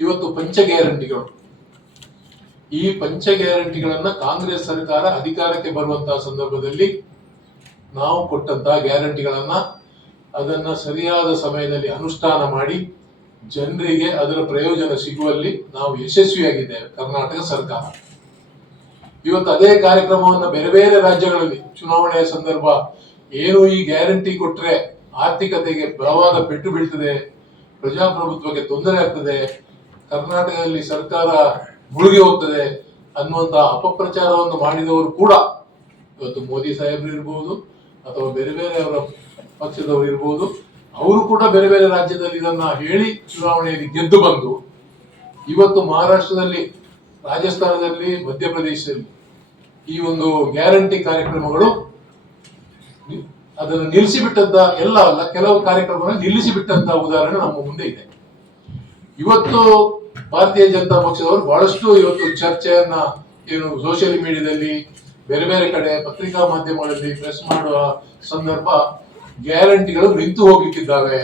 ಇವತ್ತು ಪಂಚ ಗ್ಯಾರಂಟಿಗಳು, ಈ ಪಂಚ ಗ್ಯಾರಂಟಿಗಳನ್ನ ಕಾಂಗ್ರೆಸ್ ಸರ್ಕಾರ ಅಧಿಕಾರಕ್ಕೆ ಬರುವಂತಹ ಸಂದರ್ಭದಲ್ಲಿ ನಾವು ಕೊಟ್ಟಂತಹ ಗ್ಯಾರಂಟಿಗಳನ್ನ ಅದನ್ನ ಸರಿಯಾದ ಸಮಯದಲ್ಲಿ ಅನುಷ್ಠಾನ ಮಾಡಿ ಜನರಿಗೆ ಅದರ ಪ್ರಯೋಜನ ಸಿಗುವಲ್ಲಿ ನಾವು ಯಶಸ್ವಿಯಾಗಿದ್ದೇವೆ ಕರ್ನಾಟಕ ಸರ್ಕಾರ. ಇವತ್ತು ಅದೇ ಕಾರ್ಯಕ್ರಮವನ್ನು ಬೇರೆ ಬೇರೆ ರಾಜ್ಯಗಳಲ್ಲಿ ಚುನಾವಣೆಯ ಸಂದರ್ಭ ಏನು ಈ ಗ್ಯಾರಂಟಿ ಕೊಟ್ರೆ ಆರ್ಥಿಕತೆಗೆ ಬಲವಾದ ಪೆಟ್ಟು ಬೀಳ್ತದೆ, ಪ್ರಜಾಪ್ರಭುತ್ವಕ್ಕೆ ತೊಂದರೆ ಆಗ್ತದೆ, ಕರ್ನಾಟಕದಲ್ಲಿ ಸರ್ಕಾರ ಮುಳುಗಿ ಹೋಗ್ತದೆ ಅನ್ನುವಂತಹ ಅಪಪ್ರಚಾರವನ್ನು ಮಾಡಿದವರು ಕೂಡ ಇವತ್ತು ಮೋದಿ ಸಾಹೇಬರು ಇರ್ಬೋದು ಅಥವಾ ಬೇರೆ ಬೇರೆ ಅವರ ಪಕ್ಷದವರು ಇರ್ಬೋದು, ಅವರು ಕೂಡ ಬೇರೆ ಬೇರೆ ರಾಜ್ಯದಲ್ಲಿ ಇದನ್ನ ಹೇಳಿ ಚುನಾವಣೆಯಲ್ಲಿ ಗೆದ್ದು ಬಂದು ಇವತ್ತು ಮಹಾರಾಷ್ಟ್ರದಲ್ಲಿ, ರಾಜಸ್ಥಾನದಲ್ಲಿ, ಮಧ್ಯಪ್ರದೇಶದಲ್ಲಿ ಈ ಒಂದು ಗ್ಯಾರಂಟಿ ಕಾರ್ಯಕ್ರಮಗಳು ಅದನ್ನು ನಿಲ್ಲಿಸಿಬಿಟ್ಟಂತ ಎಲ್ಲ ಅಲ್ಲ, ಕೆಲವು ಕಾರ್ಯಕ್ರಮಗಳನ್ನು ನಿಲ್ಲಿಸಿಬಿಟ್ಟಂತ ಉದಾಹರಣೆ ನಮ್ಮ ಮುಂದೆ ಇದೆ. ಇವತ್ತು ಭಾರತೀಯ ಜನತಾ ಪಕ್ಷದವರು ಬಹಳಷ್ಟು ಇವತ್ತು ಚರ್ಚೆಯನ್ನ ಏನು ಸೋಷಿಯಲ್ ಮೀಡಿಯಾದಲ್ಲಿ ಬೇರೆ ಬೇರೆ ಕಡೆ ಪತ್ರಿಕಾ ಮಾಧ್ಯಮಗಳಲ್ಲಿ ಪ್ರೆಸ್ ಮಾಡುವ ಸಂದರ್ಭ ಗ್ಯಾರಂಟಿಗಳು ನಿಂತು ಹೋಗ್ಲಿಕ್ಕಿದ್ದಾವೆ,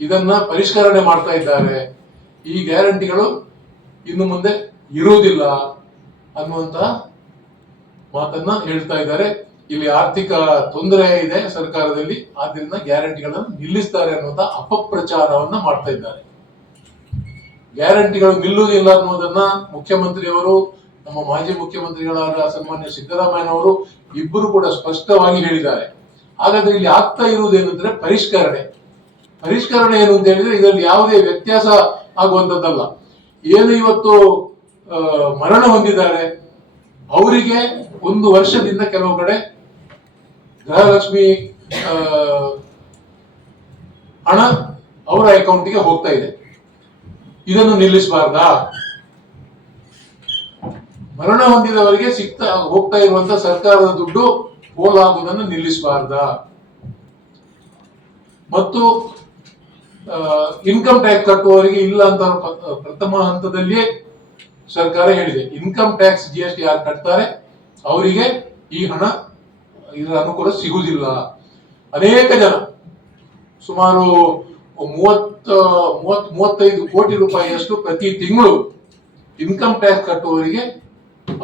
ಇದನ್ನ ಪರಿಷ್ಕರಣೆ ಮಾಡ್ತಾ ಇದ್ದಾರೆ, ಈ ಗ್ಯಾರಂಟಿಗಳು ಇನ್ನು ಮುಂದೆ ಇರುವುದಿಲ್ಲ ಅನ್ನುವಂತ ಮಾತನ್ನ ಹೇಳ್ತಾ ಇದ್ದಾರೆ. ಇಲ್ಲಿ ಆರ್ಥಿಕ ತೊಂದರೆ ಇದೆ ಸರ್ಕಾರದಲ್ಲಿ, ಆದ್ರಿಂದ ಗ್ಯಾರಂಟಿಗಳನ್ನು ನಿಲ್ಲಿಸ್ತಾರೆ ಅನ್ನುವಂತ ಅಪಪ್ರಚಾರವನ್ನ ಮಾಡ್ತಾ ಇದ್ದಾರೆ. ಗ್ಯಾರಂಟಿಗಳು ನಿಲ್ಲುವುದಿಲ್ಲ ಅನ್ನೋದನ್ನ ಮುಖ್ಯಮಂತ್ರಿಯವರು, ನಮ್ಮ ಮಾಜಿ ಮುಖ್ಯಮಂತ್ರಿಗಳಾದ ಸನ್ಮಾನ್ಯ ಸಿದ್ದರಾಮಯ್ಯನವರು ಇಬ್ಬರು ಕೂಡ ಸ್ಪಷ್ಟವಾಗಿ ಹೇಳಿದ್ದಾರೆ. ಹಾಗಾದ್ರೆ ಇಲ್ಲಿ ಆಗ್ತಾ ಇರುವುದೇನಂದ್ರೆ ಪರಿಷ್ಕರಣೆ ಏನು ಅಂತ ಹೇಳಿದ್ರೆ ಇದರಲ್ಲಿ ಯಾವುದೇ ವ್ಯತ್ಯಾಸ ಆಗುವಂತದ್ದಲ್ಲ. ಏನು ಇವತ್ತು ಮರಣ ಹೊಂದಿದ್ದಾರೆ ಅವರಿಗೆ 1 ವರ್ಷದಿಂದ ಕೆಲವು ಕಡೆ ಗೃಹಲಕ್ಷ್ಮಿ ಹಣ ಅವರ ಅಕೌಂಟ್ಗೆ ಹೋಗ್ತಾ ಇದೆ, ಇದನ್ನು ನಿಲ್ಲಿಸಬಾರ್ದಾ? ಮರಣ ಹೊಂದಿದವರಿಗೆ ಹೋಗ್ತಾ ಇರುವಂತ ಸರ್ಕಾರದ ದುಡ್ಡು ಪೋಲಾಗುವುದನ್ನು ನಿಲ್ಲಿಸಬಾರ್ದಾ? ಮತ್ತು ಇನ್ಕಮ್ ಟ್ಯಾಕ್ಸ್ ಕಟ್ಟುವವರಿಗೆ ಇಲ್ಲ ಅಂತ ಪ್ರಥಮ ಹಂತದಲ್ಲಿಯೇ ಸರ್ಕಾರ ಹೇಳಿದೆ, ಇನ್ಕಮ್ ಟ್ಯಾಕ್ಸ್ GST ಯಾರು ಕಟ್ತಾರೆ ಅವರಿಗೆ ಈ ಹಣ, ಇದರ ಅನುಕೂಲ ಸಿಗುವುದಿಲ್ಲ. ಅನೇಕ ಜನ ಸುಮಾರು 35 ಕೋಟಿ ರೂಪಾಯಿಯಷ್ಟು ಪ್ರತಿ ತಿಂಗಳು ಇನ್ಕಮ್ ಟ್ಯಾಕ್ಸ್ ಕಟ್ಟುವವರಿಗೆ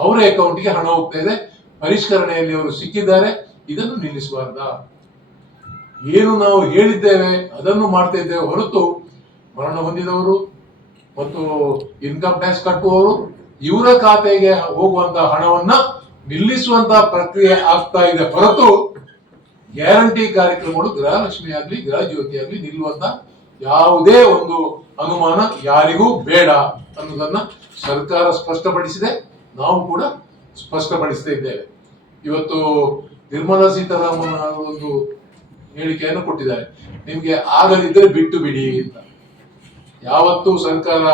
ಅವರ ಅಕೌಂಟ್ಗೆ ಹಣ ಹೋಗ್ತಾ ಇದೆ. ಪರಿಷ್ಕರಣೆಯಲ್ಲಿ ಅವರು ಸಿಕ್ಕಿದ್ದಾರೆ, ಇದನ್ನು ನಿಲ್ಲಿಸಬಾರ್ದಾ? ಏನು ನಾವು ಹೇಳಿದ್ದೇವೆ ಅದನ್ನು ಮಾಡ್ತಾ ಇದ್ದೇವೆ ಹೊರತು ಮರಣ ಹೊಂದಿದವರು ಮತ್ತು ಇನ್ಕಮ್ ಟ್ಯಾಕ್ಸ್ ಕಟ್ಟುವವರು ಇವರ ಖಾತೆಗೆ ಹೋಗುವಂತಹ ಹಣವನ್ನ ನಿಲ್ಲಿಸುವಂತಹ ಪ್ರಕ್ರಿಯೆ ಆಗ್ತಾ ಇದೆ ಹೊರತು ಗ್ಯಾರಂಟಿ ಕಾರ್ಯಕ್ರಮಗಳು ಗೃಹಲಕ್ಷ್ಮಿ ಆಗ್ಲಿ ಗೃಹ ಜ್ಯೋತಿ ಆಗ್ಲಿ ನಿಲ್ಲುವಂತ ಯಾವುದೇ ಒಂದು ಅನುಮಾನ ಯಾರಿಗೂ ಬೇಡ ಅನ್ನೋದನ್ನ ಸರ್ಕಾರ ಸ್ಪಷ್ಟಪಡಿಸಿದೆ, ನಾವು ಕೂಡ ಸ್ಪಷ್ಟಪಡಿಸ್ತಾ ಇದ್ದೇವೆ. ಇವತ್ತು ನಿರ್ಮಲಾ ಸೀತಾರಾಮನ್ ಒಂದು ಹೇಳಿಕೆಯನ್ನು ಕೊಟ್ಟಿದ್ದಾರೆ, ನಿಮ್ಗೆ ಆಗದಿದ್ರೆ ಬಿಟ್ಟು ಬಿಡಿ ಅಂತ. ಯಾವತ್ತೂ ಸರ್ಕಾರ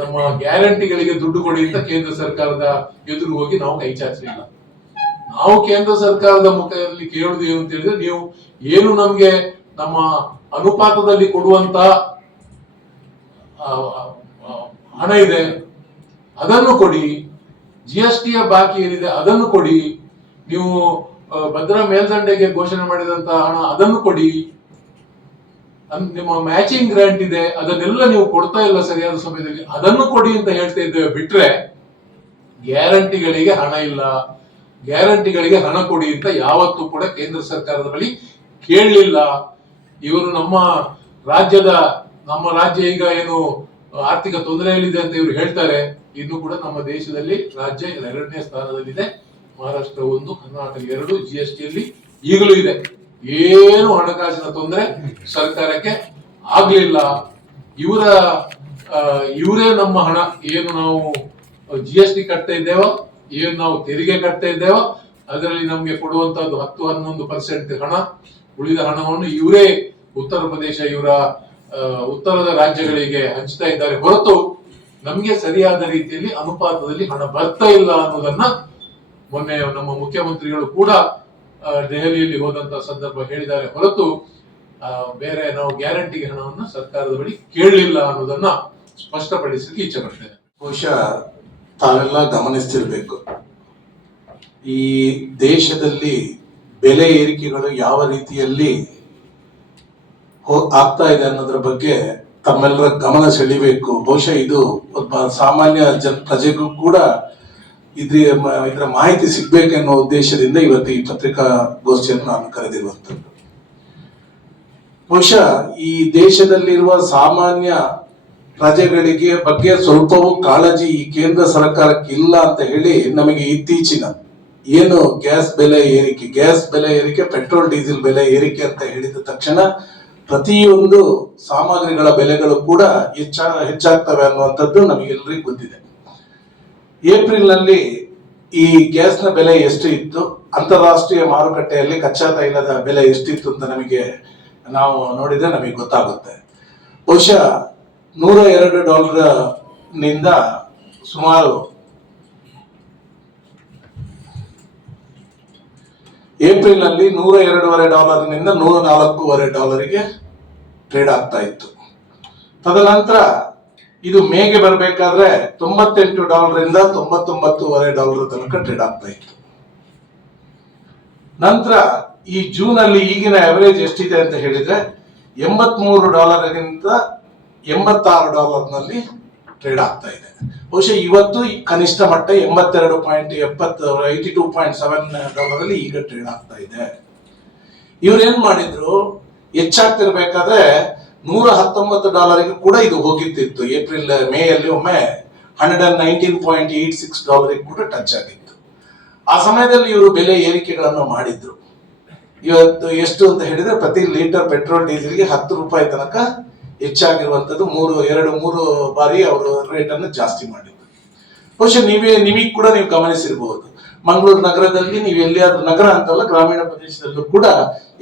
ನಮ್ಮ ಗ್ಯಾರಂಟಿಗಳಿಗೆ ದುಡ್ಡು ಕೊಡಿ ಅಂತ ಕೇಂದ್ರ ಸರ್ಕಾರದ ಎದುರು ಹೋಗಿ ನಾವು ಕೈ ಚಾಚಲಿಲ್ಲ. ನಾವು ಕೇಂದ್ರ ಸರ್ಕಾರದ ಮುಖದಲ್ಲಿ ಕೇಳುವುದು ಏನು ಅಂತ ಹೇಳಿದ್ರೆ, ನೀವು ಏನು ನಮ್ಗೆ ನಮ್ಮ ಅನುಪಾತದಲ್ಲಿ ಕೊಡುವಂತ ಹಣ ಇದೆ ಅದನ್ನು ಕೊಡಿ, GSTಯ ಬಾಕಿ ಏನಿದೆ ಅದನ್ನು ಕೊಡಿ, ನೀವು ಭದ್ರಾ ಮೇಲ್ದಂಡೆಗೆ ಘೋಷಣೆ ಮಾಡಿದಂತಹ ಹಣ ಅದನ್ನು ಕೊಡಿ, ನಿಮ್ಮ ಮ್ಯಾಚಿಂಗ್ ಗ್ರಾಂಟ್ ಇದೆ ಅದನ್ನೆಲ್ಲ ನೀವು ಕೊಡ್ತಾ ಇಲ್ಲ ಸರಿಯಾದ ಸಮಯದಲ್ಲಿ, ಅದನ್ನು ಕೊಡಿ ಅಂತ ಹೇಳ್ತಾ ಇದ್ದೇವೆ. ಬಿಟ್ರೆ ಗ್ಯಾರಂಟಿಗಳಿಗೆ ಹಣ ಇಲ್ಲ, ಗ್ಯಾರಂಟಿಗಳಿಗೆ ಹಣ ಕೊಡಿ ಅಂತ ಯಾವತ್ತೂ ಕೂಡ ಕೇಂದ್ರ ಸರ್ಕಾರದ ಬಳಿ ಕೇಳಲಿಲ್ಲ. ಇವರು ನಮ್ಮ ರಾಜ್ಯ ಈಗ ಏನು ಆರ್ಥಿಕ ತೊಂದರೆಯಲ್ಲಿದೆ ಅಂತ ಇವರು ಹೇಳ್ತಾರೆ. ಇನ್ನು ಕೂಡ ನಮ್ಮ ದೇಶದಲ್ಲಿ ರಾಜ್ಯ 2ನೇ ಸ್ಥಾನದಲ್ಲಿದೆ, ಮಹಾರಾಷ್ಟ್ರ 1, ಕರ್ನಾಟಕ 2 GSTಯಲ್ಲಿ ಈಗಲೂ ಇದೆ. ಏನು ಹಣಕಾಸಿನ ತೊಂದರೆ ಸರ್ಕಾರಕ್ಕೆ ಆಗ್ಲಿಲ್ಲ. ಇವರೇ ನಮ್ಮ ಹಣ ಏನು ನಾವು GST ಕಟ್ತಾ ಇದ್ದೇವೋ, ಏನು ನಾವು ತೆರಿಗೆ ಕಟ್ತಾ ಇದ್ದೇವೋ ಅದರಲ್ಲಿ ನಮ್ಗೆ ಕೊಡುವಂತದ್ದು 10-11% ಹಣ, ಉಳಿದ ಹಣವನ್ನು ಇವರೇ ಉತ್ತರ ಪ್ರದೇಶ ಇವರ ಉತ್ತರದ ರಾಜ್ಯಗಳಿಗೆ ಹಂಚ್ತಾ ಇದ್ದಾರೆ ಹೊರತು ನಮ್ಗೆ ಸರಿಯಾದ ರೀತಿಯಲ್ಲಿ ಅನುಪಾತದಲ್ಲಿ ಹಣ ಬರ್ತಾ ಇಲ್ಲ ಅನ್ನೋದನ್ನ ಮೊನ್ನೆ ನಮ್ಮ ಮುಖ್ಯಮಂತ್ರಿಗಳು ಕೂಡ ದೆಹಲಿಯಲ್ಲಿ ಹೋದಂತ ಸಂದರ್ಭ ಹೇಳಿದ್ದಾರೆ ಹೊರತು ಬೇರೆ ನಾವು ಗ್ಯಾರಂಟಿಗೆ ಹಣವನ್ನ ಸರ್ಕಾರದ ಬಳಿ ಕೇಳಲಿಲ್ಲ ಅನ್ನೋದನ್ನ ಸ್ಪಷ್ಟಪಡಿಸಲಿಕ್ಕೆ ಇಚ್ಛೆ ಪಡ್ತೇನೆ. ಬಹುಶಃ ತಾವೆಲ್ಲ ಗಮನಿಸ್ತಿರ್ಬೇಕು, ಈ ದೇಶದಲ್ಲಿ ಬೆಲೆ ಏರಿಕೆಗಳು ಯಾವ ರೀತಿಯಲ್ಲಿ ಆಗ್ತಾ ಇದೆ ಅನ್ನೋದ್ರ ಬಗ್ಗೆ ತಮ್ಮೆಲ್ಲರ ಗಮನ ಸೆಳಿಬೇಕು. ಬಹುಶಃ ಇದು ಒಬ್ಬ ಸಾಮಾನ್ಯ ಪ್ರಜೆಗೂ ಕೂಡ ಇದರ ಮಾಹಿತಿ ಸಿಗ್ಬೇಕೆನ್ನೋ ಉದ್ದೇಶದಿಂದ ಇವತ್ತು ಈ ಪತ್ರಿಕಾಗೋಷ್ಠಿಯನ್ನು ನಾನು ಕರೆದಿರುವಂತದ್ದು. ಬಹುಶಃ ಈ ದೇಶದಲ್ಲಿರುವ ಸಾಮಾನ್ಯ ಪ್ರಜೆಗಳಿಗೆ ಬಗ್ಗೆ ಸ್ವಲ್ಪವೂ ಕಾಳಜಿ ಈ ಕೇಂದ್ರ ಸರ್ಕಾರಕ್ಕೆ ಇಲ್ಲ ಅಂತ ಹೇಳಿ ನಮಗೆ ಇತ್ತೀಚಿನ ಏನು ಗ್ಯಾಸ್ ಬೆಲೆ ಏರಿಕೆ, ಪೆಟ್ರೋಲ್ ಡೀಸೆಲ್ ಬೆಲೆ ಏರಿಕೆ ಅಂತ ಹೇಳಿದ ತಕ್ಷಣ ಪ್ರತಿಯೊಂದು ಸಾಮಗ್ರಿಗಳ ಬೆಲೆಗಳು ಕೂಡ ಹೆಚ್ಚಾಗ್ತವೆ ಅನ್ನುವಂಥದ್ದು ನಮಗೆಲ್ಲರಿಗೂ ಗೊತ್ತಿದೆ. ಏಪ್ರಿಲ್ ನಲ್ಲಿ ಈ ಗ್ಯಾಸ್ನ ಬೆಲೆ ಎಷ್ಟು ಇತ್ತು, ಅಂತಾರಾಷ್ಟ್ರೀಯ ಮಾರುಕಟ್ಟೆಯಲ್ಲಿ ಕಚ್ಚಾ ತೈಲದ ಬೆಲೆ ಎಷ್ಟಿತ್ತು ಅಂತ ನಾವು ನೋಡಿದ್ರೆ ನಮಗೆ ಗೊತ್ತಾಗುತ್ತೆ. ಬಹುಶಃ $102 ನಿಂದ ಸುಮಾರು ಏಪ್ರಿಲ್ ನಲ್ಲಿ $102.5 ನಿಂದ $104.5 ಟ್ರೇಡ್ ಆಗ್ತಾ ಇತ್ತು. ತದನಂತರ ಇದು ಮೇಗೆ ಬರಬೇಕಾದ್ರೆ $98 ರಿಂದ $99.5 ತನಕ ಟ್ರೇಡ್ ಆಗ್ತಾ ಇತ್ತು. ನಂತರ ಈ ಜೂನ್ ಅಲ್ಲಿ ಈಗಿನ ಅವರೇಜ್ ಎಷ್ಟಿದೆ ಅಂತ ಹೇಳಿದ್ರೆ $83 ಗಿಂತ $86 ನಲ್ಲಿ ಟ್ರೇಡ್ ಆಗ್ತಾ ಇದೆ. ಬಹುಶಃ ಇವತ್ತು ಕನಿಷ್ಠ ಮಟ್ಟ $82.7 ಅಲ್ಲಿ ಈಗ ಟ್ರೇಡ್ ಆಗ್ತಾ ಇದೆ. ಇವ್ರೇನ್ ಮಾಡಿದ್ರು, ಹೆಚ್ಚಾಗ್ತಿರ್ಬೇಕಾದ್ರೆ $119 ಕೂಡ ಇದು ಹೋಗಿತ್ತಿತ್ತು. ಮೇ ಅಲ್ಲಿ ಒಮ್ಮೆ $119.86 ಕೂಡ ಟಚ್ ಆಗಿತ್ತು. ಆ ಸಮಯದಲ್ಲಿ ಇವರು ಬೆಲೆ ಏರಿಕೆಗಳನ್ನು ಮಾಡಿದ್ರು. ಇವತ್ತು ಎಷ್ಟು ಅಂತ ಹೇಳಿದ್ರೆ ಪ್ರತಿ ಲೀಟರ್ ಪೆಟ್ರೋಲ್ ಡೀಸೆಲ್ಗೆ $10 ತನಕ ಹೆಚ್ಚಾಗಿರುವಂತದ್ದು. 3 ಬಾರಿ ಅವರು ರೇಟ್ ಅನ್ನು ಜಾಸ್ತಿ ಮಾಡಿದ್ರು. ಬಹುಶಃ ನಿಮಗೆ ಕೂಡ ನೀವು ಗಮನಿಸಿರ್ಬಹುದು, ಮಂಗಳೂರು ನಗರದಲ್ಲಿ ನೀವು ಎಲ್ಲಿಯಾದ್ರೂ, ನಗರ ಅಂತಲ್ಲ ಗ್ರಾಮೀಣ ಪ್ರದೇಶದಲ್ಲೂ ಕೂಡ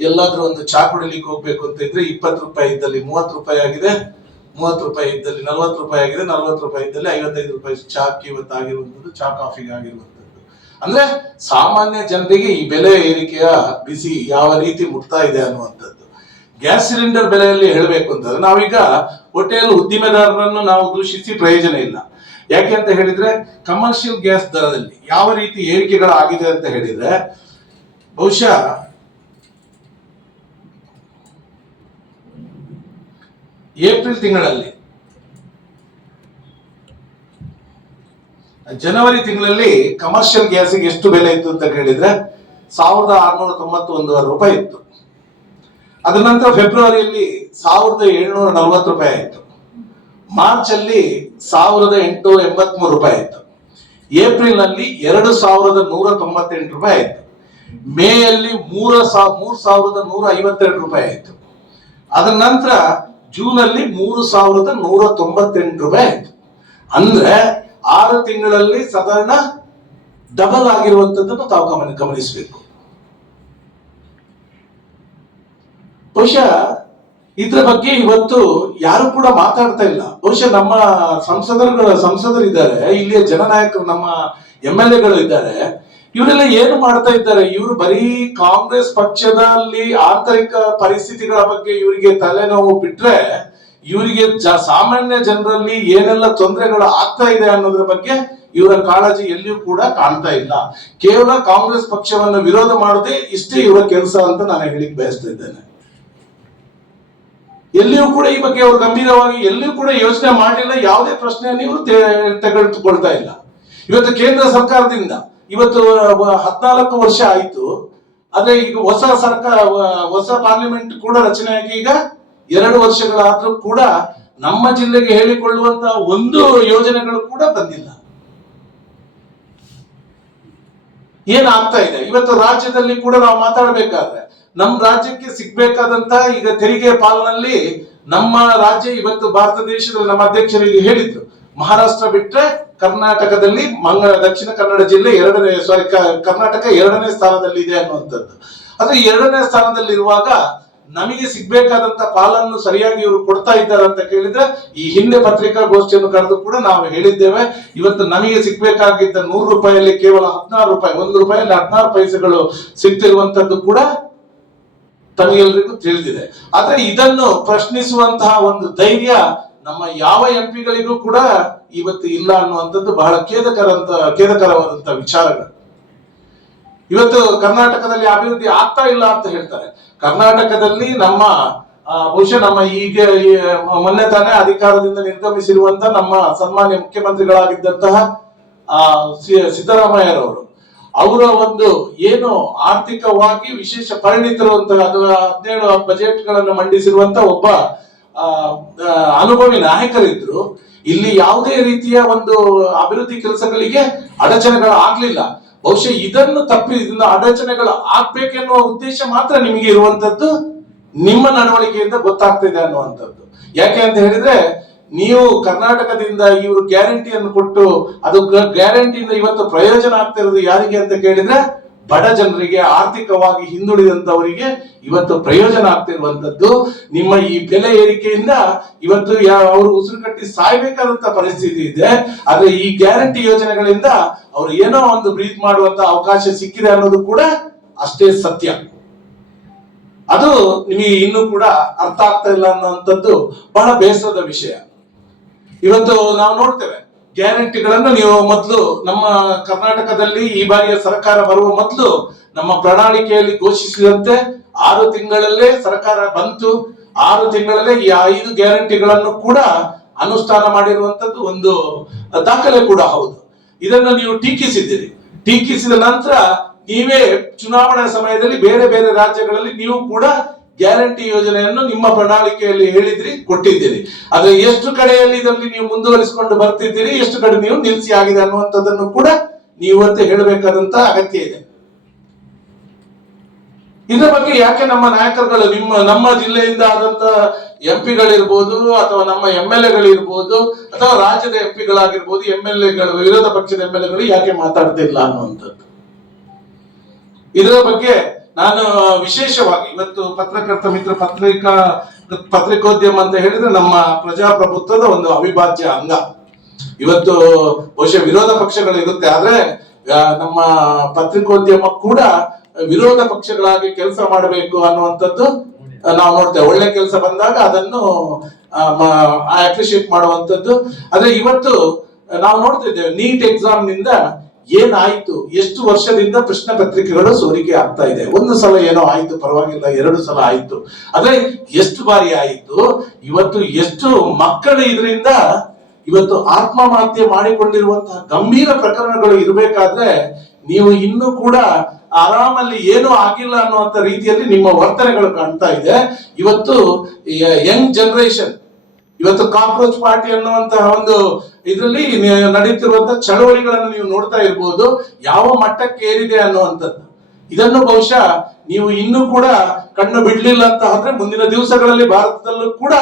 ಎಲ್ಲಾದ್ರೂ ಒಂದು ಚಾ ಕುಡಿಲಿಕ್ಕೆ ಹೋಗ್ಬೇಕು ಅಂತ ಇದ್ರೆ $20 ಇದ್ದಲ್ಲಿ $30 ಆಗಿದೆ, $30 ಇದ್ದಲ್ಲಿ $40 ಆಗಿದೆ, $40 ಇದ್ದಲ್ಲಿ $55 ಚಾಕ್ಕೆ ಇವತ್ತು ಆಗಿರುವಂತದ್ದು, ಚಾ ಕಾಫಿಗೆ ಆಗಿರುವಂತದ್ದು. ಅಂದ್ರೆ ಸಾಮಾನ್ಯ ಜನರಿಗೆ ಈ ಬೆಲೆ ಏರಿಕೆಯ ಬಿಸಿ ಯಾವ ರೀತಿ ಮುಟ್ತಾ ಇದೆ ಅನ್ನುವಂಥದ್ದು. ಗ್ಯಾಸ್ ಸಿಲಿಂಡರ್ ಬೆಲೆಯಲ್ಲಿ ಹೇಳಬೇಕು ಅಂತಂದ್ರೆ ನಾವೀಗ ಹೋಟೆಲ್ ಉದ್ದಿಮೆದಾರರನ್ನು ನಾವು ದೂಷಿಸಿ ಪ್ರಯೋಜನ ಇಲ್ಲ. ಯಾಕೆ ಅಂತ ಹೇಳಿದ್ರೆ ಕಮರ್ಷಿಯಲ್ ಗ್ಯಾಸ್ ದರದಲ್ಲಿ ಯಾವ ರೀತಿ ಏರಿಕೆಗಳಾಗಿದೆ ಅಂತ ಹೇಳಿದ್ರೆ, ಬಹುಶಃ ಏಪ್ರಿಲ್ ತಿಂಗಳಲ್ಲಿ, ಜನವರಿ ತಿಂಗಳಲ್ಲಿ ಕಮರ್ಷಿಯಲ್ ಗ್ಯಾಸಿಗೆ ಎಷ್ಟು ಬೆಲೆ ಇತ್ತು ಅಂತ ಹೇಳಿದ್ರೆ $1,691 ಇತ್ತು. ಅದರ ನಂತರ ಫೆಬ್ರವರಿಯಲ್ಲಿ $1,740 ಆಯಿತು. ಮಾರ್ಚ್ ಅಲ್ಲಿ $1,883 ಆಯಿತು. ಏಪ್ರಿಲ್ ನಲ್ಲಿ $2,198 ಆಯಿತು. ಮೇ ಅಲ್ಲಿ $3,152 ಆಯಿತು. ಅದರ ನಂತರ ಜೂನ್ ಅಲ್ಲಿ $3,198 ಆಯಿತು. ಅಂದ್ರೆ 6 ತಿಂಗಳಲ್ಲಿ ಸಾಧಾರಣ ಡಬಲ್ ಆಗಿರುವಂತದ್ದನ್ನು ತಾವು ಗಮನಿಸಬೇಕು. ಬಹುಶಃ ಇದ್ರ ಬಗ್ಗೆ ಇವತ್ತು ಯಾರು ಕೂಡ ಮಾತಾಡ್ತಾ ಇಲ್ಲ. ಬಹುಶಃ ನಮ್ಮ ಸಂಸದರಿದ್ದಾರೆ, ಇಲ್ಲಿಯ ಜನನಾಯಕರು, ನಮ್ಮ MLA ಇದ್ದಾರೆ, ಇವರೆಲ್ಲ ಏನು ಮಾಡ್ತಾ ಇದ್ದಾರೆ? ಇವರು ಬರೀ ಕಾಂಗ್ರೆಸ್ ಪಕ್ಷದಲ್ಲಿ ಆಂತರಿಕ ಪರಿಸ್ಥಿತಿಗಳ ಬಗ್ಗೆ ಇವರಿಗೆ ತಲೆನೋವು ಬಿಟ್ರೆ ಇವರಿಗೆ ಸಾಮಾನ್ಯ ಜನರಲ್ಲಿ ಏನೆಲ್ಲ ತೊಂದರೆಗಳು ಆಗ್ತಾ ಇದೆ ಅನ್ನೋದ್ರ ಬಗ್ಗೆ ಇವರ ಕಾಳಜಿ ಎಲ್ಲಿಯೂ ಕೂಡ ಕಾಣ್ತಾ ಇಲ್ಲ. ಕೇವಲ ಕಾಂಗ್ರೆಸ್ ಪಕ್ಷವನ್ನು ವಿರೋಧ ಮಾಡದೆ ಇಷ್ಟೇ ಇವರ ಕೆಲಸ ಅಂತ ನಾನು ಹೇಳಿಕ್ ಬಯಸ್ತಾ ಇದ್ದೇನೆ. ಎಲ್ಲಿಯೂ ಕೂಡ ಈ ಬಗ್ಗೆ ಅವರು ಗಂಭೀರವಾಗಿ ಎಲ್ಲಿಯೂ ಕೂಡ ಯೋಚನೆ ಮಾಡಿಲ್ಲ. ಯಾವುದೇ ಪ್ರಶ್ನೆಯನ್ನು ಇವರು ತೆಗೆದುಕೊಳ್ತಾ ಇಲ್ಲ. ಇವತ್ತು ಕೇಂದ್ರ ಸರ್ಕಾರದಿಂದ ಇವತ್ತು 14 ವರ್ಷ ಆಯ್ತು. ಆದ್ರೆ ಈಗ ಹೊಸ ಪಾರ್ಲಿಮೆಂಟ್ ಕೂಡ ರಚನೆಯಾಗಿ ಈಗ 2 ವರ್ಷಗಳಾದ್ರೂ ಕೂಡ ನಮ್ಮ ಜಿಲ್ಲೆಗೆ ಹೇಳಿಕೊಳ್ಳುವಂತಹ ಒಂದು ಯೋಜನೆಗಳು ಕೂಡ ಬಂದಿಲ್ಲ. ಏನಾಗ್ತಾ ಇದೆ ಇವತ್ತು ರಾಜ್ಯದಲ್ಲಿ ಕೂಡ ನಾವು ಮಾತಾಡಬೇಕಾದ್ರೆ ನಮ್ಮ ರಾಜ್ಯಕ್ಕೆ ಸಿಗ್ಬೇಕಾದಂತ ಈಗ ತೆರಿಗೆ ಪಾಲಿನಲ್ಲಿ ನಮ್ಮ ರಾಜ್ಯ ಇವತ್ತು ಭಾರತ ದೇಶದಲ್ಲಿ ನಮ್ಮ ಅಧ್ಯಕ್ಷರಿಗೆ ಹೇಳಿದ್ರು, ಮಹಾರಾಷ್ಟ್ರ ಬಿಟ್ರೆ ಕರ್ನಾಟಕದಲ್ಲಿ ದಕ್ಷಿಣ ಕನ್ನಡ ಜಿಲ್ಲೆ ಕರ್ನಾಟಕ 2ನೇ ಸ್ಥಾನದಲ್ಲಿ ಇದೆ ಅನ್ನುವಂಥದ್ದು. ಆದ್ರೆ 2ನೇ ಸ್ಥಾನದಲ್ಲಿರುವಾಗ ನಮಗೆ ಸಿಗ್ಬೇಕಾದಂತ ಪಾಲನ್ನು ಸರಿಯಾಗಿ ಇವರು ಕೊಡ್ತಾ ಇದ್ದಾರೆ ಅಂತ ಕೇಳಿದ್ರೆ, ಈ ಹಿಂದೆ ಪತ್ರಿಕಾಗೋಷ್ಠಿಯನ್ನು ಕರೆದು ಕೂಡ ನಾವು ಹೇಳಿದ್ದೇವೆ, ಇವತ್ತು ನಮಗೆ ಸಿಗ್ಬೇಕಾಗಿದ್ದ ₹100 ಕೇವಲ ₹16, ₹1 16 ಪೈಸೆಗಳು ಸಿಗ್ತಿರುವಂತದ್ದು ಕೂಡ ತಮಗೆಲ್ಲರಿಗೂ ತಿಳಿದಿದೆ. ಆದ್ರೆ ಇದನ್ನು ಪ್ರಶ್ನಿಸುವಂತಹ ಒಂದು ಧೈರ್ಯ ನಮ್ಮ ಯಾವ ಎಂಪಿಗಳಿಗೂ ಕೂಡ ಇವತ್ತು ಇಲ್ಲ ಅನ್ನುವಂಥದ್ದು ಬಹಳ ಖೇದಕರವಾದಂತಹ ವಿಚಾರಗಳು. ಇವತ್ತು ಕರ್ನಾಟಕದಲ್ಲಿ ಅಭಿವೃದ್ಧಿ ಆಗ್ತಾ ಇಲ್ಲ ಅಂತ ಹೇಳ್ತಾರೆ. ಕರ್ನಾಟಕದಲ್ಲಿ ನಮ್ಮ ಬಹುಶಃ ನಮ್ಮ ಈಗ ಮೊನ್ನೆ ತಾನೇ ಅಧಿಕಾರದಿಂದ ನಿರ್ಗಮಿಸಿರುವಂತ ನಮ್ಮ ಸನ್ಮಾನ್ಯ ಮುಖ್ಯಮಂತ್ರಿಗಳಾಗಿದ್ದಂತಹ ಸಿದ್ದರಾಮಯ್ಯರವರು ಅವರ ಒಂದು ಏನು ಆರ್ಥಿಕವಾಗಿ ವಿಶೇಷ ಪರಿಣಿತರುವಂತಹ ಅದು 17 ಬಜೆಟ್ ಗಳನ್ನು ಮಂಡಿಸಿರುವಂತ ಒಬ್ಬ ಅನುಭವಿ ನಾಯಕರಿದ್ರು. ಇಲ್ಲಿ ಯಾವುದೇ ರೀತಿಯ ಒಂದು ಅಭಿವೃದ್ಧಿ ಕೆಲಸಗಳಿಗೆ ಅಡಚಣೆಗಳು ಆಗ್ಲಿಲ್ಲ. ಬಹುಶಃ ಇದನ್ನು ಇದನ್ನ ಅಡಚಣೆಗಳು ಆಗ್ಬೇಕೆನ್ನುವ ಉದ್ದೇಶ ಮಾತ್ರ ನಿಮಗೆ ಇರುವಂತದ್ದು ನಿಮ್ಮ ನಡವಳಿಕೆಯಿಂದ ಗೊತ್ತಾಗ್ತಿದೆ ಅನ್ನುವಂಥದ್ದು. ಯಾಕೆ ಅಂತ ಹೇಳಿದ್ರೆ ನೀವು ಕರ್ನಾಟಕದಿಂದ ಇವರು ಗ್ಯಾರಂಟಿಯನ್ನು ಕೊಟ್ಟು ಅದು ಗ್ಯಾರಂಟಿಯಿಂದ ಇವತ್ತು ಪ್ರಯೋಜನ ಆಗ್ತಿರೋದು ಯಾರಿಗೆ ಅಂತ ಕೇಳಿದ್ರೆ ಬಡ ಜನರಿಗೆ, ಆರ್ಥಿಕವಾಗಿ ಹಿಂದುಳಿದಂತವರಿಗೆ ಇವತ್ತು ಪ್ರಯೋಜನ ಆಗ್ತಿರುವಂತದ್ದು. ನಿಮ್ಮ ಈ ಬೆಲೆ ಏರಿಕೆಯಿಂದ ಇವತ್ತು ಅವರು ಉಸಿರು ಕಟ್ಟಿ ಸಾಯ್ಬೇಕಾದಂತ ಪರಿಸ್ಥಿತಿ ಇದೆ. ಆದ್ರೆ ಈ ಗ್ಯಾರಂಟಿ ಯೋಜನೆಗಳಿಂದ ಅವರು ಏನೋ ಒಂದು ಬ್ರೀತ್ ಮಾಡುವಂತ ಅವಕಾಶ ಸಿಕ್ಕಿದೆ ಅನ್ನೋದು ಕೂಡ ಅಷ್ಟೇ ಸತ್ಯ. ಅದು ನಿಮಗೆ ಇನ್ನೂ ಕೂಡ ಅರ್ಥ ಆಗ್ತಾ ಇಲ್ಲ ಅನ್ನುವಂಥದ್ದು ಬಹಳ ಬೇಸರದ ವಿಷಯ. ಇವತ್ತು ನಾವು ನೋಡ್ತೇವೆ ಗ್ಯಾರಂಟಿಗಳನ್ನು ನೀವು ಮೊದಲು ನಮ್ಮ ಕರ್ನಾಟಕದಲ್ಲಿ ಈ ಬಾರಿಯ ಸರ್ಕಾರ ಬರುವ ಮೊದಲು ನಮ್ಮ ಪ್ರಣಾಳಿಕೆಯಲ್ಲಿ ಘೋಷಿಸಿದಂತೆ 6 ತಿಂಗಳಲ್ಲೇ ಸರ್ಕಾರ ಬಂತು. 6 ತಿಂಗಳಲ್ಲೇ ಈ 5 ಗ್ಯಾರಂಟಿಗಳನ್ನು ಕೂಡ ಅನುಷ್ಠಾನ ಮಾಡಿರುವಂತದ್ದು ಒಂದು ದಾಖಲೆ ಕೂಡ ಹೌದು. ಇದನ್ನು ನೀವು ಟೀಕಿಸಿದ್ದೀರಿ. ಟೀಕಿಸಿದ ನಂತರ ನೀವೇ ಚುನಾವಣಾ ಸಮಯದಲ್ಲಿ ಬೇರೆ ಬೇರೆ ರಾಜ್ಯಗಳಲ್ಲಿ ನೀವು ಕೂಡ ಗ್ಯಾರಂಟಿ ಯೋಜನೆಯನ್ನು ನಿಮ್ಮ ಪ್ರಣಾಳಿಕೆಯಲ್ಲಿ ಹೇಳಿದ್ರಿ, ಕೊಟ್ಟಿದ್ದೀರಿ. ಆದ್ರೆ ಎಷ್ಟು ಕಡೆಯಲ್ಲಿ ಇದರಲ್ಲಿ ನೀವು ಮುಂದುವರಿಸಿಕೊಂಡು ಬರ್ತಿದ್ದೀರಿ, ಎಷ್ಟು ಕಡೆ ನೀವು ನಿಲ್ಲಿಸಿ ಆಗಿದೆ ಅನ್ನುವಂಥದ್ದನ್ನು ಕೂಡ ನೀವು ಅಂತ ಹೇಳಬೇಕಾದಂತ ಅಗತ್ಯ ಇದೆ. ಇದರ ಬಗ್ಗೆ ಯಾಕೆ ನಮ್ಮ ನಾಯಕರುಗಳು ನಮ್ಮ ಜಿಲ್ಲೆಯಿಂದ ಆದಂತ ಎಂಪಿಗಳಿರ್ಬೋದು ಅಥವಾ ನಮ್ಮ MLA-ಗಳಿರ್ಬೋದು ಅಥವಾ ರಾಜ್ಯದ ಎಂಪಿಗಳಾಗಿರ್ಬೋದು, MLA-ಗಳು, ವಿರೋಧ ಪಕ್ಷದ MLA-ಗಳು ಯಾಕೆ ಮಾತಾಡ್ತಿಲ್ಲ ಅನ್ನುವಂಥದ್ದು. ಇದರ ಬಗ್ಗೆ ನಾನು ವಿಶೇಷವಾಗಿ ಇವತ್ತು ಪತ್ರಕರ್ತ ಮಿತ್ರ ಪತ್ರಿಕೋದ್ಯಮ ಅಂತ ಹೇಳಿದ್ರೆ ನಮ್ಮ ಪ್ರಜಾಪ್ರಭುತ್ವದ ಒಂದು ಅವಿಭಾಜ್ಯ ಅಂಗ. ಇವತ್ತು ಬಹುಶಃ ವಿರೋಧ ಪಕ್ಷಗಳು ಇರುತ್ತೆ, ಆದ್ರೆ ನಮ್ಮ ಪತ್ರಿಕೋದ್ಯಮ ಕೂಡ ವಿರೋಧ ಪಕ್ಷಗಳಾಗಿ ಕೆಲಸ ಮಾಡಬೇಕು ಅನ್ನುವಂಥದ್ದು ನಾವು ನೋಡ್ತೇವೆ. ಒಳ್ಳೆ ಕೆಲಸ ಬಂದಾಗ ಅದನ್ನು ಅಪ್ರಿಶಿಯೇಟ್ ಮಾಡುವಂಥದ್ದು. ಆದ್ರೆ ಇವತ್ತು ನಾವು ನೋಡ್ತಿದ್ದೇವೆ ನೀಟ್ ಎಕ್ಸಾಮ್ ನಿಂದ ಏನಾಯ್ತು, ಎಷ್ಟು ವರ್ಷದಿಂದ ಪ್ರಶ್ನೆ ಪತ್ರಿಕೆಗಳು ಸೋರಿಕೆ ಆಗ್ತಾ ಇದೆ. ಒಂದು ಸಲ ಏನೋ ಆಯ್ತು, ಪರವಾಗಿಲ್ಲ, 2 ಸಲ ಆಯ್ತು, ಆದ್ರೆ ಎಷ್ಟು ಬಾರಿ ಆಯ್ತು. ಇವತ್ತು ಎಷ್ಟು ಮಕ್ಕಳು ಇದರಿಂದ ಇವತ್ತು ಆತ್ಮಹತ್ಯೆ ಮಾಡಿಕೊಂಡಿರುವಂತಹ ಗಂಭೀರ ಪ್ರಕರಣಗಳು ಇರಬೇಕಾದ್ರೆ ನೀವು ಇನ್ನೂ ಕೂಡ ಆರಾಮಲ್ಲಿ ಏನೂ ಆಗಿಲ್ಲ ಅನ್ನುವಂತ ರೀತಿಯಲ್ಲಿ ನಿಮ್ಮ ವರ್ತನೆಗಳು ಕಾಣ್ತಾ ಇದೆ. ಇವತ್ತು ಯಂಗ್ ಜನರೇಷನ್ ಇವತ್ತು ಕಾಕ್ರೋಚ್ ಪಾರ್ಟಿ ಅನ್ನುವಂತಹ ಒಂದು ಇದರಲ್ಲಿ ನಡೀತಿರುವಂತಹ ಚಳವಳಿಗಳನ್ನು ನೀವು ನೋಡ್ತಾ ಇರ್ಬೋದು, ಯಾವ ಮಟ್ಟಕ್ಕೆ ಏರಿದೆ ಅನ್ನುವಂಥದ್ದು. ಇದನ್ನು ಬಹುಶಃ ನೀವು ಇನ್ನೂ ಕೂಡ ಕಣ್ಣು ಬಿಡ್ಲಿಲ್ಲ ಅಂತ ಆದ್ರೆ ಮುಂದಿನ ದಿವಸಗಳಲ್ಲಿ ಭಾರತದಲ್ಲೂ ಕೂಡ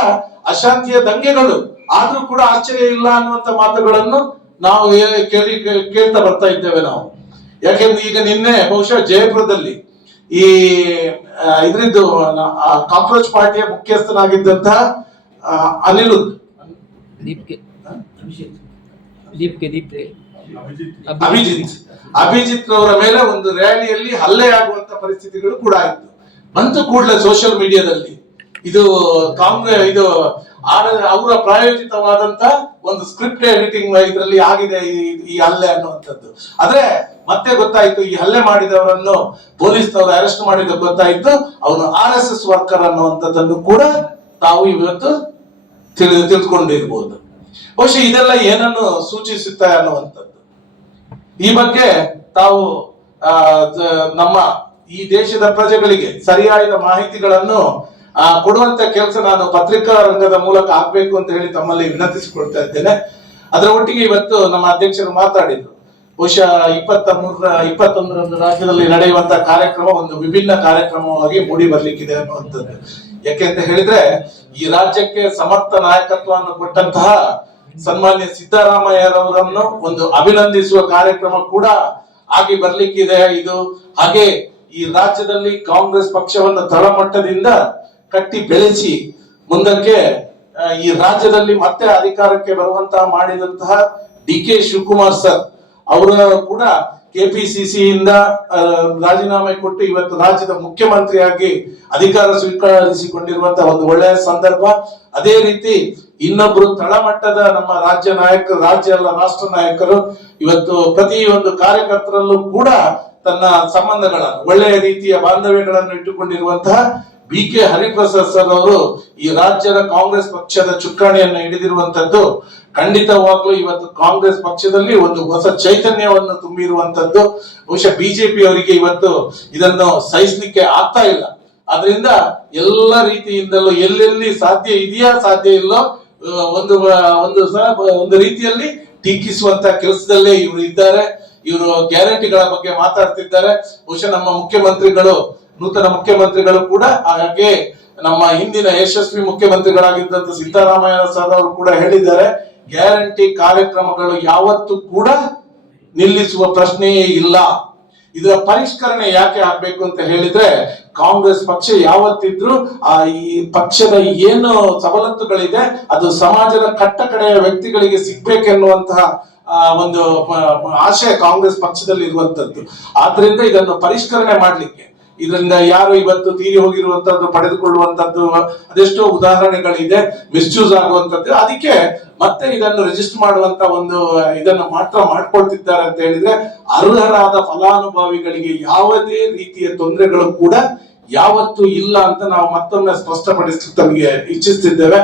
ಅಶಾಂತಿಯ ದಂಗೆಗಳು ಆದ್ರೂ ಕೂಡ ಆಶ್ಚರ್ಯ ಇಲ್ಲ ಅನ್ನುವಂತ ಮಾತುಗಳನ್ನು ನಾವು ಕೇಳ್ತಾ ಬರ್ತಾ ಇದ್ದೇವೆ ನಾವು. ಯಾಕೆಂದ್ರೆ ಈಗ ನಿನ್ನೆ ಬಹುಶಃ ಜಯಪುರದಲ್ಲಿ ಈ ಇದ್ರದ್ದು ಕಾಕ್ರೋಚ್ ಪಾರ್ಟಿಯ ಮುಖ್ಯಸ್ಥನಾಗಿದ್ದಂತಹ ಅಭಿಜಿತ್ ಅವರ ಮೇಲೆ ಒಂದು ರ್ಯಾಲಿಯಲ್ಲಿ ಹಲ್ಲೆ ಆಗುವಂತ ಪರಿಸ್ಥಿತಿಗಳು ಕೂಡ ಆಯಿತು. ಬಂತು ಕೂಡಲೇ ಸೋಷಿಯಲ್ ಮೀಡಿಯಾದಲ್ಲಿ ಇದು ಅವರ ಪ್ರಾಯೋಜಿತವಾದಂತ ಒಂದು ಸ್ಕ್ರಿಪ್ಟ್ ಎಡಿಟಿಂಗ್ ಇದರಲ್ಲಿ ಆಗಿದೆ ಈ ಹಲ್ಲೆ ಅನ್ನುವಂಥದ್ದು. ಆದ್ರೆ ಮತ್ತೆ ಗೊತ್ತಾಯ್ತು ಈ ಹಲ್ಲೆ ಮಾಡಿದವರನ್ನು ಪೊಲೀಸ್ನವರು ಅರೆಸ್ಟ್ ಮಾಡಿದ ಗೊತ್ತಾಯ್ತು ಅವನು RSS ವರ್ಕರ್ ಅನ್ನುವಂಥದ್ದನ್ನು ಕೂಡ ತಾವು ಇವತ್ತು ತಿಳಿದುಕೊಂಡಿರ್ಬೋದು. ಬಹುಶಃ ಇದೆಲ್ಲ ಏನನ್ನು ಸೂಚಿಸುತ್ತೆ ಅನ್ನುವಂಥದ್ದು. ಈ ಬಗ್ಗೆ ತಾವು ನಮ್ಮ ಈ ದೇಶದ ಪ್ರಜೆಗಳಿಗೆ ಸರಿಯಾದ ಮಾಹಿತಿಗಳನ್ನು ಕೊಡುವಂತ ಕೆಲಸ ನಾನು ಪತ್ರಿಕಾ ರಂಗದ ಮೂಲಕ ಆಗ್ಬೇಕು ಅಂತ ಹೇಳಿ ತಮ್ಮಲ್ಲಿ ವಿನಂತಿಸಿಕೊಳ್ತಾ ಇದ್ದೇನೆ. ಅದರ ಒಟ್ಟಿಗೆ ಇವತ್ತು ನಮ್ಮ ಅಧ್ಯಕ್ಷರು ಮಾತಾಡಿದ್ರು. ಬಹುಶಃ 21ರಂದು ರಾಜ್ಯದಲ್ಲಿ ನಡೆಯುವಂತಹ ಕಾರ್ಯಕ್ರಮ ಒಂದು ವಿಭಿನ್ನ ಕಾರ್ಯಕ್ರಮವಾಗಿ ಮೂಡಿ ಬರ್ಲಿಕ್ಕಿದೆ ಅನ್ನುವಂಥದ್ದು. ಯಾಕೆ ಅಂತ ಹೇಳಿದ್ರೆ ಈ ರಾಜ್ಯಕ್ಕೆ ಸಮರ್ಥ ನಾಯಕತ್ವವನ್ನು ಕೊಟ್ಟಂತಹ ಸನ್ಮಾನ್ಯ ಸಿದ್ದರಾಮಯ್ಯರವರನ್ನು ಒಂದು ಅಭಿನಂದಿಸುವ ಕಾರ್ಯಕ್ರಮ ಕೂಡ ಆಗಿ ಬರ್ಲಿಕ್ಕಿದೆ ಇದು. ಹಾಗೆ ಈ ರಾಜ್ಯದಲ್ಲಿ ಕಾಂಗ್ರೆಸ್ ಪಕ್ಷವನ್ನು ತಳಮಟ್ಟದಿಂದ ಕಟ್ಟಿ ಬೆಳೆಸಿ ಮುಂದಕ್ಕೆ ಈ ರಾಜ್ಯದಲ್ಲಿ ಮತ್ತೆ ಅಧಿಕಾರಕ್ಕೆ ಬರುವಂತಹ ಮಾಡಿದಂತಹ DK ಶಿವಕುಮಾರ್ ಸರ್ ಅವರ ಕೂಡ KPCC ಇಂದ ರಾಜೀನಾಮೆ ಕೊಟ್ಟು ಇವತ್ತು ರಾಜ್ಯದ ಮುಖ್ಯಮಂತ್ರಿಯಾಗಿ ಅಧಿಕಾರ ಸ್ವೀಕರಿಸಿಕೊಂಡಿರುವಂತಹ ಒಂದು ಒಳ್ಳೆಯ ಸಂದರ್ಭ. ಅದೇ ರೀತಿ ಇನ್ನೊಬ್ರು ತಳಮಟ್ಟದ ನಮ್ಮ ರಾಜ್ಯ ಅಲ್ಲ ರಾಷ್ಟ್ರ ನಾಯಕರು ಇವತ್ತು ಪ್ರತಿಯೊಂದು ಕಾರ್ಯಕರ್ತರಲ್ಲೂ ಕೂಡ ತನ್ನ ಸಂಬಂಧಗಳನ್ನು ಒಳ್ಳೆಯ ರೀತಿಯ ಬಾಂಧವ್ಯಗಳನ್ನು ಇಟ್ಟುಕೊಂಡಿರುವಂತಹ BK ಹರಿಪ್ರಸಾದ್ ಸರ್ ಅವರು ಈ ರಾಜ್ಯದ ಕಾಂಗ್ರೆಸ್ ಪಕ್ಷದ ಚುಕ್ಕಾಣಿಯನ್ನು ಹಿಡಿದಿರುವಂತದ್ದು ಖಂಡಿತವಾಗ್ಲೂ ಇವತ್ತು ಕಾಂಗ್ರೆಸ್ ಪಕ್ಷದಲ್ಲಿ ಒಂದು ಹೊಸ ಚೈತನ್ಯವನ್ನು ತುಂಬಿರುವಂತದ್ದು. ಬಹುಶಃ ಬಿಜೆಪಿ ಅವರಿಗೆ ಇವತ್ತು ಇದನ್ನು ಸಹಿಸಲಿಕ್ಕೆ ಆಗ್ತಾ ಇಲ್ಲ. ಅದರಿಂದ ಎಲ್ಲ ರೀತಿಯಿಂದಲೂ ಎಲ್ಲೆಲ್ಲಿ ಸಾಧ್ಯ ಇದೆಯಾ ಸಾಧ್ಯ ಇಲ್ಲೋ ಒಂದು ರೀತಿಯಲ್ಲಿ ಟೀಕಿಸುವಂತ ಕೆಲಸದಲ್ಲೇ ಇವರು ಇದ್ದಾರೆ. ಇವರು ಗ್ಯಾರಂಟಿಗಳ ಬಗ್ಗೆ ಮಾತಾಡ್ತಿದ್ದಾರೆ. ಬಹುಶಃ ನಮ್ಮ ಮುಖ್ಯಮಂತ್ರಿಗಳು, ನೂತನ ಮುಖ್ಯಮಂತ್ರಿಗಳು ಕೂಡ ಹಾಗೆ ನಮ್ಮ ಹಿಂದಿನ ಯಶಸ್ವಿ ಮುಖ್ಯಮಂತ್ರಿಗಳಾಗಿದ್ದಂತ ಸಿದ್ದರಾಮಯ್ಯ ಸರ್ ಅವರು ಕೂಡ ಹೇಳಿದ್ದಾರೆ, ಗ್ಯಾರಂಟಿ ಕಾರ್ಯಕ್ರಮಗಳು ಯಾವತ್ತೂ ಕೂಡ ನಿಲ್ಲಿಸುವ ಪ್ರಶ್ನೆಯೇ ಇಲ್ಲ. ಇದರ ಪರಿಷ್ಕರಣೆ ಯಾಕೆ ಆಗ್ಬೇಕು ಅಂತ ಹೇಳಿದ್ರೆ, ಕಾಂಗ್ರೆಸ್ ಪಕ್ಷ ಯಾವತ್ತಿದ್ರು ಈ ಪಕ್ಷದ ಏನು ಸವಲತ್ತುಗಳಿದೆ ಅದು ಸಮಾಜದ ಕಟ್ಟ ಕಡೆಯ ವ್ಯಕ್ತಿಗಳಿಗೆ ಸಿಗ್ಬೇಕೆನ್ನುವಂತಹ ಒಂದು ಆಶಯ ಕಾಂಗ್ರೆಸ್ ಪಕ್ಷದಲ್ಲಿ ಇರುವಂತದ್ದು. ಆದ್ರಿಂದ ಇದನ್ನು ಪರಿಷ್ಕರಣೆ ಮಾಡ್ಲಿಕ್ಕೆ, ಇದರಿಂದ ಯಾರು ಇವತ್ತು ತೀರಿ ಹೋಗಿರುವಂತದ್ದು ಪಡೆದುಕೊಳ್ಳುವಂತದ್ದು ಅದೆಷ್ಟೋ ಉದಾಹರಣೆಗಳಿದೆ, ಮಿಸ್ಯೂಸ್ ಆಗುವಂತದ್ದು. ಅದಕ್ಕೆ ಮತ್ತೆ ಇದನ್ನು ರಿಜಿಸ್ಟರ್ ಮಾಡುವಂತ ಒಂದು ಇದನ್ನು ಮಾತ್ರ ಮಾಡ್ಕೊಳ್ತಿದ್ದಾರೆ ಅಂತ ಹೇಳಿದ್ರೆ, ಅರ್ಹರಾದ ಫಲಾನುಭವಿಗಳಿಗೆ ಯಾವುದೇ ರೀತಿಯ ತೊಂದರೆಗಳು ಕೂಡ ಯಾವತ್ತೂ ಇಲ್ಲ ಅಂತ ನಾವು ಮತ್ತೊಮ್ಮೆ ಸ್ಪಷ್ಟಪಡಿಸಲಿಕ್ಕೆ ತಮಗೆ ಇಚ್ಛಿಸ್ತಿದ್ದೇವೆ.